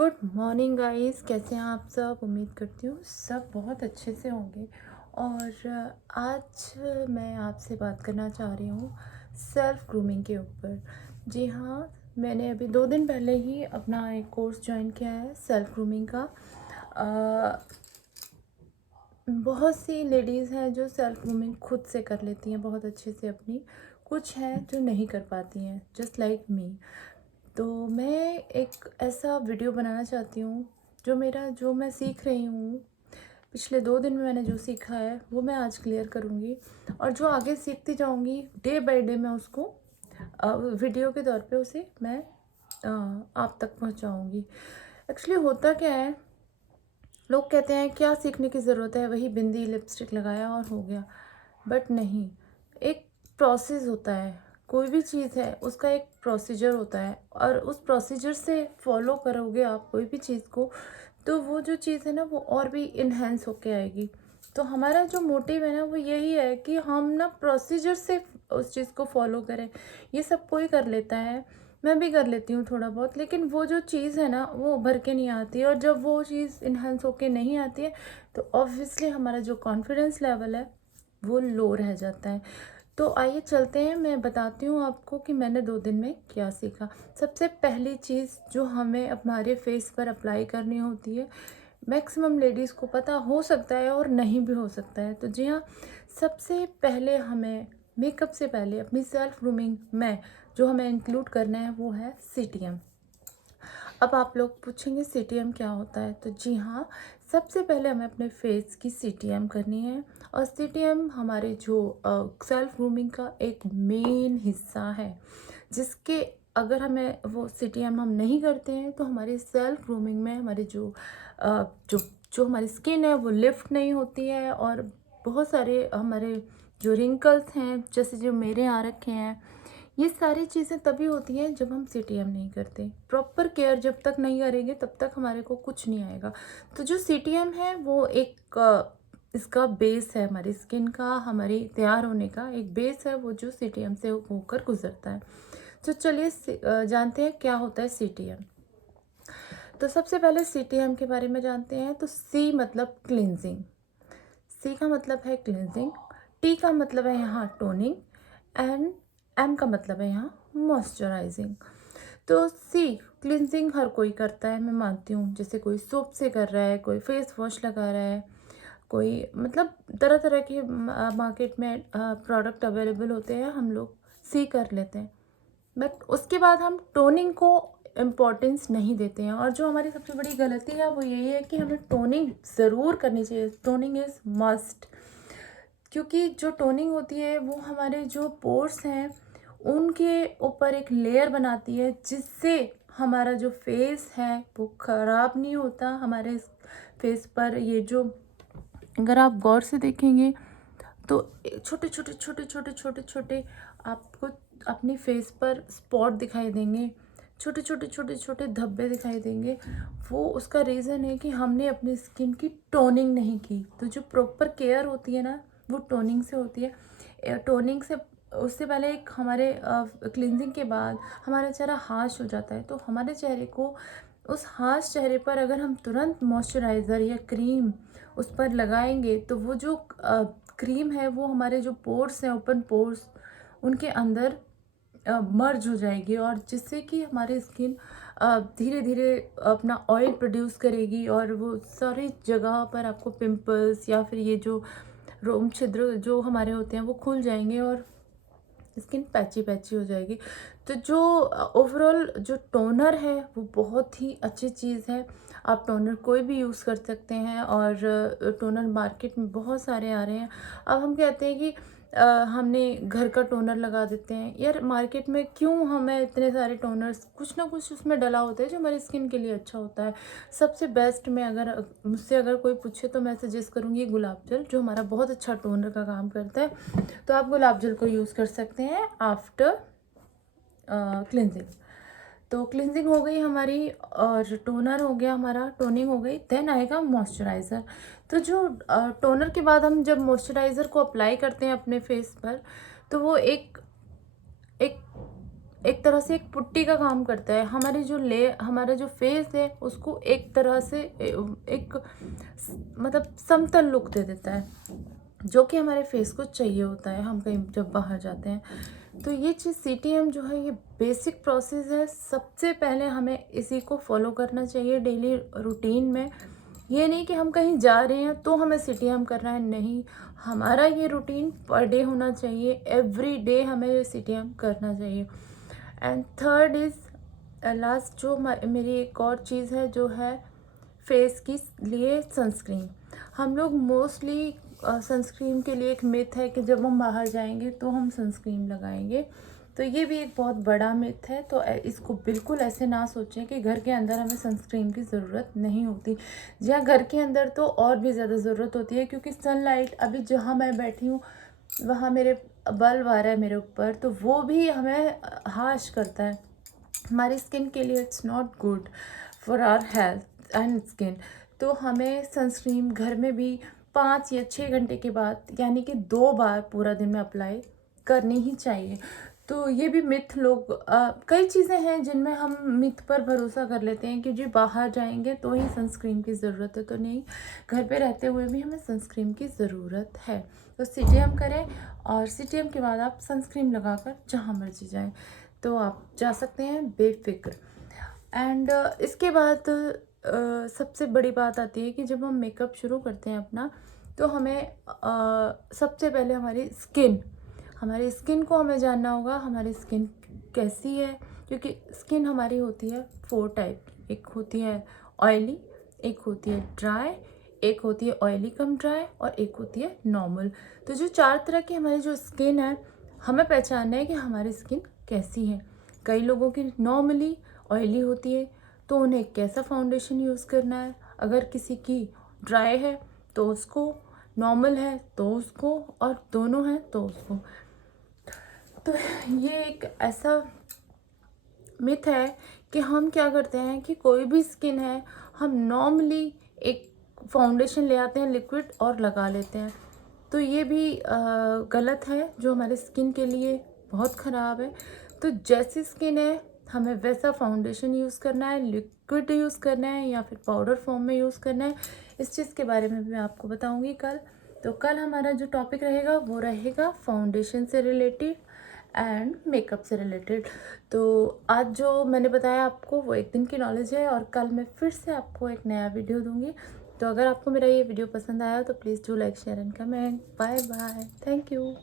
Good morning guys, कैसे हैं आप सब। उम्मीद करती हूँ सब बहुत अच्छे से होंगे। और आज मैं आपसे बात करना चाह रही हूँ सेल्फ ग्रूमिंग के ऊपर। जी हाँ, मैंने अभी 2 दिन पहले ही अपना एक कोर्स ज्वाइन किया है सेल्फ ग्रूमिंग का। बहुत सी लेडीज़ हैं जो सेल्फ ग्रूमिंग खुद से कर लेती हैं बहुत अच्छे से अपनी, कुछ हैं जो नहीं कर पाती हैं, जस्ट लाइक मी। तो मैं एक ऐसा वीडियो बनाना चाहती हूँ जो मैं सीख रही हूँ पिछले 2 दिन में। मैंने जो सीखा है वो मैं आज क्लियर करूँगी, और जो आगे सीखती जाऊँगी डे बाय डे मैं उसको वीडियो के तौर पे उसे मैं आप तक पहुँचाऊँगी। एक्चुअली होता क्या है, लोग कहते हैं क्या सीखने की ज़रूरत है, वही बिंदी लिपस्टिक लगाया और हो गया। बट नहीं, एक प्रोसेस होता है। कोई भी चीज़ है उसका एक प्रोसीजर होता है, और उस प्रोसीजर से फॉलो करोगे आप कोई भी चीज़ को, तो वो जो चीज़ है ना वो और भी इन्हेंस होके आएगी। तो हमारा जो मोटिव है ना वो यही है कि हम ना प्रोसीजर से उस चीज़ को फॉलो करें। ये सब कोई कर लेता है, मैं भी कर लेती हूँ थोड़ा बहुत, लेकिन वो जो चीज़ है ना वो उभर के नहीं आती। और जब वो चीज़ इन्हेंस होके नहीं आती है तो ऑब्वियसली हमारा जो कॉन्फिडेंस लेवल है वो लो रह जाता है। तो आइए चलते हैं, मैं बताती हूँ आपको कि मैंने 2 दिन में क्या सीखा। सबसे पहली चीज़ जो हमें हमारे फेस पर अप्लाई करनी होती है, मैक्सिमम लेडीज़ को पता हो सकता है और नहीं भी हो सकता है। तो जी हाँ, सबसे पहले हमें मेकअप से पहले अपनी सेल्फ ग्रूमिंग में जो हमें इंक्लूड करना है वो है सीटीएम। अब आप लोग पूछेंगे सीटीएम क्या होता है, तो जी हाँ, सबसे पहले हमें अपने फेस की सीटीएम करनी है। और सीटीएम हमारे जो सेल्फ ग्रूमिंग का एक मेन हिस्सा है, जिसके अगर हमें वो सीटीएम हम नहीं करते हैं तो हमारी सेल्फ ग्रूमिंग में हमारी अ, जो जो हमारी स्किन है वो लिफ्ट नहीं होती है। और बहुत सारे हमारे जो रिंकल्स हैं, जैसे जो मेरे आ रखे हैं, ये सारी चीज़ें तभी होती हैं जब हम सीटीएम नहीं करते। प्रॉपर केयर जब तक नहीं करेंगे तब तक हमारे को कुछ नहीं आएगा। तो जो सीटीएम है वो एक इसका बेस है, हमारी स्किन का, हमारी तैयार होने का एक बेस है, वो जो सीटीएम से होकर गुजरता है। तो चलिए जानते हैं क्या होता है सीटीएम। तो सबसे पहले सीटीएम के बारे में जानते हैं। तो सी मतलब क्लिनजिंग, सी का मतलब है क्लिनजिंग, टी का मतलब है यहाँ टोनिंग, एंड एम का मतलब है यहाँ मॉइस्चराइजिंग। तो सी क्लिनजिंग हर कोई करता है, मैं मानती हूँ। जैसे कोई सोप से कर रहा है, कोई फेस वॉश लगा रहा है, कोई मतलब तरह तरह के मार्केट में प्रोडक्ट अवेलेबल होते हैं, हम लोग सी कर लेते हैं। बट उसके बाद हम टोनिंग को इम्पोर्टेंस नहीं देते हैं। और जो हमारी सबसे बड़ी गलती है वो यही है कि हमें टोनिंग ज़रूर करनी चाहिए। टोनिंग इज़ मस्ट, क्योंकि जो टोनिंग होती है वो हमारे जो पोर्स हैं उनके ऊपर एक लेयर बनाती है, जिससे हमारा जो फेस है वो ख़राब नहीं होता। हमारे फेस पर ये जो, अगर आप गौर से देखेंगे तो छोटे छोटे छोटे छोटे छोटे छोटे आपको अपनी फेस पर स्पॉट दिखाई देंगे, छोटे छोटे छोटे छोटे धब्बे दिखाई देंगे। वो उसका रीज़न है कि हमने अपनी स्किन की टोनिंग नहीं की। तो जो प्रॉपर केयर होती है ना वो टोनिंग से होती है। टोनिंग से उससे पहले एक हमारे क्लिनजिंग के बाद हमारा चेहरा हार्श हो जाता है। तो हमारे चेहरे को, उस हार्श चेहरे पर अगर हम तुरंत मॉइस्चराइज़र या क्रीम उस पर लगाएंगे तो वो जो क्रीम है वो हमारे जो पोर्स हैं, ओपन पोर्स, उनके अंदर मर्ज हो जाएगी, और जिससे कि हमारी स्किन धीरे धीरे अपना ऑयल प्रोड्यूस करेगी, और वो सारी जगह पर आपको पिंपल्स या फिर ये जो रोम छिद्र जो हमारे होते हैं वो खुल जाएंगे, और स्किन पैची पैची हो जाएगी। तो जो ओवरऑल जो टोनर है वो बहुत ही अच्छी चीज़ है। आप टोनर कोई भी यूज़ कर सकते हैं, और टोनर मार्केट में बहुत सारे आ रहे हैं। अब हम कहते हैं कि हमने घर का टोनर लगा देते हैं। यार मार्केट में क्यों हमें इतने सारे टोनर्स, कुछ ना कुछ उसमें डला होता है जो हमारी स्किन के लिए अच्छा होता है। सबसे बेस्ट में अगर मुझसे अगर कोई पूछे तो मैं सजेस्ट करूँगी गुलाब जल, जो हमारा बहुत अच्छा टोनर का काम करता है। तो आप गुलाब जल को यूज़ कर सकते हैं आफ्टर क्लिनजिंग। तो क्लिनजिंग हो गई हमारी, और टोनर हो गया हमारा, टोनिंग हो गई, देन आएगा मॉइस्चराइज़र। तो जो टोनर के बाद हम जब मॉइस्चराइज़र को अप्लाई करते हैं अपने फेस पर, तो वो एक एक एक तरह से एक पुट्टी का काम करता है। हमारा जो फेस है उसको एक तरह से एक मतलब समतल लुक दे देता है, जो कि हमारे फेस को चाहिए होता है हम कहीं जब बाहर जाते हैं। तो ये चीज़ सीटीएम जो है ये बेसिक प्रोसेस है। सबसे पहले हमें इसी को फॉलो करना चाहिए डेली रूटीन में। ये नहीं कि हम कहीं जा रहे हैं तो हमें सीटीएम करना है, नहीं, हमारा ये रूटीन पर डे होना चाहिए। एवरी डे हमें ये सीटीएम करना चाहिए। एंड थर्ड इज़ लास्ट जो मेरी एक और चीज़ है जो है फेस की लिए सनस्क्रीन। हम लोग मोस्टली सनस्क्रीन के लिए एक मिथ है कि जब हम बाहर जाएंगे तो हम सनस्क्रीन लगाएंगे, तो ये भी एक बहुत बड़ा मिथ है। तो इसको बिल्कुल ऐसे ना सोचें कि घर के अंदर हमें सनस्क्रीन की ज़रूरत नहीं होती। जी हाँ, घर के अंदर तो और भी ज़्यादा ज़रूरत होती है, क्योंकि सनलाइट अभी जहाँ मैं बैठी हूँ वहाँ मेरे बल्ब आ रहा है मेरे ऊपर, तो वो भी हमें हार्श करता है हमारी स्किन के लिए। It's not good for our health and skin. तो हमें सनस्क्रीन घर में भी 5 या 6 घंटे के बाद, यानी कि 2 बार पूरा दिन में अप्लाई करनी ही चाहिए। तो ये भी मिथ लोग कई चीज़ें हैं जिनमें हम मिथ पर भरोसा कर लेते हैं कि जी बाहर जाएंगे तो ही सनस्क्रीन की ज़रूरत है, तो नहीं, घर पे रहते हुए भी हमें सनस्क्रीन की ज़रूरत है। तो सीटीएम करें और सीटीएम के बाद आप सनस्क्रीन लगाकर जहाँ मर्जी जाएं, तो आप जा सकते हैं बेफिक्र। एंड इसके बाद सबसे बड़ी बात आती है कि जब हम मेकअप शुरू करते हैं अपना, तो हमें सबसे पहले हमारी स्किन को हमें जानना होगा हमारी स्किन कैसी है। क्योंकि स्किन हमारी होती है 4 टाइप, एक होती है ऑयली, एक होती है ड्राई, एक होती है ऑयली कम ड्राई, और एक होती है नॉर्मल। तो जो 4 तरह की हमारी जो स्किन है, हमें पहचानना है कि हमारी स्किन कैसी है। कई लोगों की नॉर्मली ऑयली होती है, तो उन्हें कैसा फाउंडेशन यूज़ करना है। अगर किसी की ड्राई है तो उसको, नॉर्मल है तो उसको, और दोनों हैं तो उसको। तो ये एक ऐसा मिथ है कि हम क्या करते हैं कि कोई भी स्किन है, हम नॉर्मली एक फाउंडेशन ले आते हैं लिक्विड और लगा लेते हैं। तो ये भी गलत है, जो हमारे स्किन के लिए बहुत ख़राब है। तो जैसी स्किन है हमें वैसा फाउंडेशन यूज़ करना है, लिक्विड यूज़ करना है या फिर पाउडर फॉर्म में यूज़ करना है। इस चीज़ के बारे में भी मैं आपको बताऊंगी कल। तो कल हमारा जो टॉपिक रहेगा वो रहेगा फाउंडेशन से रिलेटेड एंड मेकअप से रिलेटेड। तो आज जो मैंने बताया आपको वो एक दिन की नॉलेज है, और कल मैं फिर से आपको एक नया वीडियो दूंगी। तो अगर आपको मेरा ये वीडियो पसंद आया तो please do like share and comment. Bye bye, thank you.